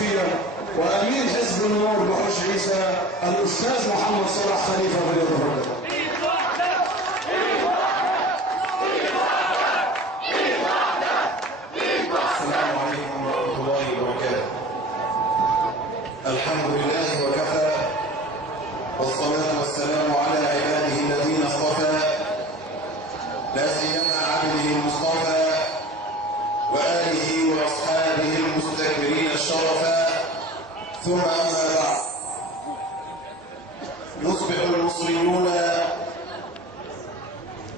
الصوفية وأمين حزب النور بحوش عيسى الأستاذ محمد صلاح خليفة فليتفضل. السلام عليكم ورحمة الله وبركاته. الحمد لله وكفى، والصلاة والسلام على عباده الذين اصطفى، لا سيما عبده المصطفى وآله وأصحابه المستكبرين الشرفا، ثم أما بعد. يصبح المصريون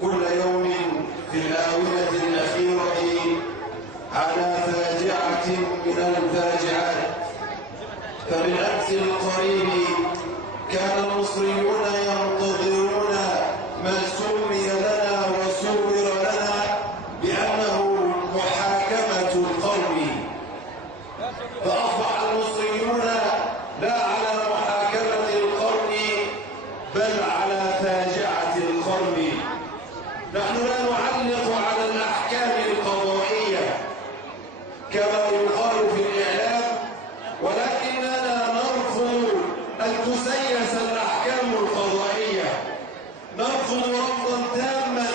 كل يوم في الآونة الأخيرة على فاجعة من الفاجعات. فبالأمس القريب كان المصريون ينتظرون ما سمي لنا وصور لنا بأنه محاكمة القوم، فأصبح المصريون لا على محاكمة القوم بل على فاجعة القوم. نحن لا نعلق على الأحكام القضائية كما يقال في الإعلام، ولكننا نرفض أن تسيس الأحكام القضائية، نرفض رفضا تاما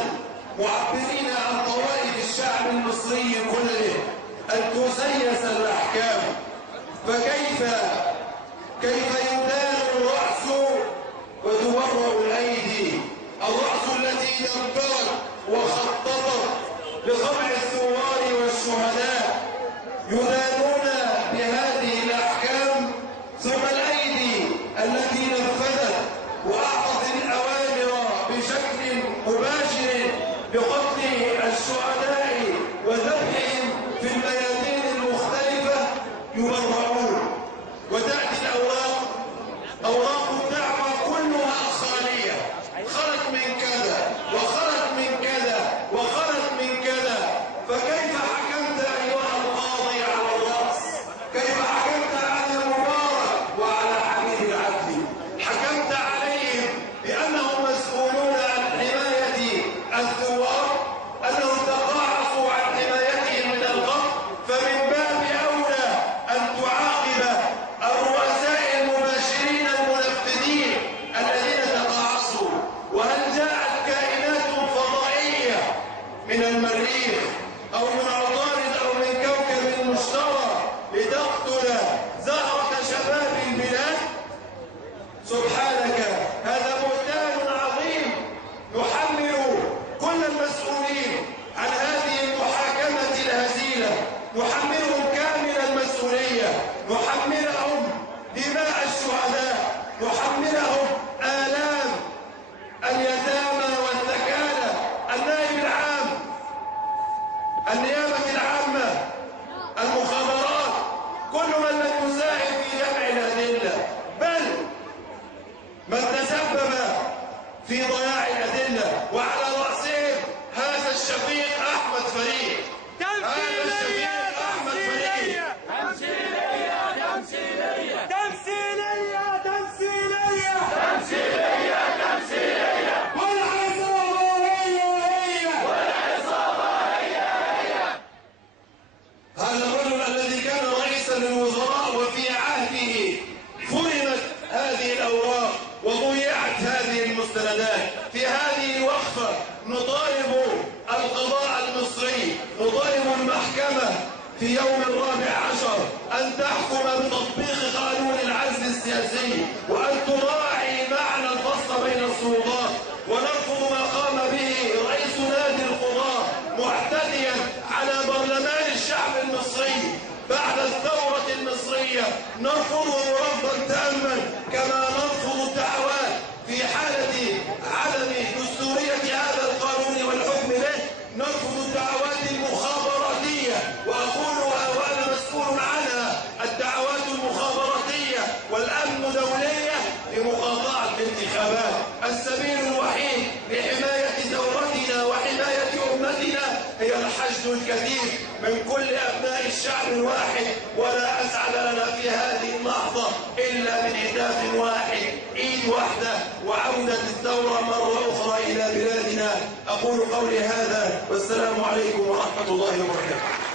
معبرين عن طوائف الشعب المصري كله أن تسيس الأحكام. فكيف يدار الرأس وتبرأ الأيدي؟ الرأس التي دبرت وخططت لخضع الثوار والشهداء يدانون بهذه الأحكام، ثم الأيدي التي نفذت وأعطت الأوامر بشكل مباشر بقتل الشهداء وذبحهم في الميادين المختلفة يبرعون. وتأتي أوراق الدعوة كلها خالية، خرج من كذا وخرج من كذا وخرج من كذا. فكيف حكمت أيها القاضي على الرأس؟ كيف حكمت على مبارك وعلى حميد العدلي؟ حكمت عليهم بأنهم مسؤولون عن حماية الثوار، أنهم تقاعسوا عن حمايتهم من القتل. فمن باب أولى أن تعاقب الرؤساء المباشرين المنفذين الذين تقاعسوا. وهل جاءت كائنات فضائية من المريخ أو من عطارد أو من كوكب المشتري لتقتل زهرة شباب البلاد؟ سبحانك، هذا بهتان عظيم يحمل كل المسؤولين عن هذه المحاكمة الهزيلة، نحملهم كامل المسؤولية، نحملهم دماء الشهداء، نحملهم آلام اليتامى والثكالى، النائب العام، النيابة العامة، المخابرات، كل من لم يساهم في جمع الأدلة، بل من تسبب في ضياع الأدلة، وعلى رأسهم هذا الشفيق أحمد فريد. تمثيلية تمثيلية تمثيلية تمثيلية تمثيلية تمثيلية تمثيلية تمثيلية والعصابة هي والعصابة هي. هذا الرجل الذي كان رئيسا للوزراء وفي عهده فرمت هذه الأوراق وضيعت هذه المستندات. في هذه الوقفة نطالب القضاء المصري، نطالب المحكمة في يوم 14 أن تحكم بتطبيق قانون العزل السياسي، وأن تراعي معنى الفصل بين السلطات. ونرفض ما قام به رئيس نادي القضاة معتديا على برلمان الشعب المصري بعد الثورة المصرية، نرفضه رفضا تاما، كما نرفض الدعوات في حالة عدم دستورية هذا القانون والحكم به. نرفض الدعوات المخابراتية، وأقولها وأنا مسؤول عنها، الدعوات المخابراتية والأمن دولية لمقاطعة الانتخابات. السبيل الوحيد لحماية ثورتنا وحماية أمتنا هي الحشد الكثيف من كل أبناء الشعب الواحد. ولا أسعد لنا في هذه اللحظة إلا من هداف واحد، إيد واحدة، وعودة الثورة مرة أخرى إلى بلادنا. أقول قولي هذا والسلام عليكم ورحمة الله وبركاته.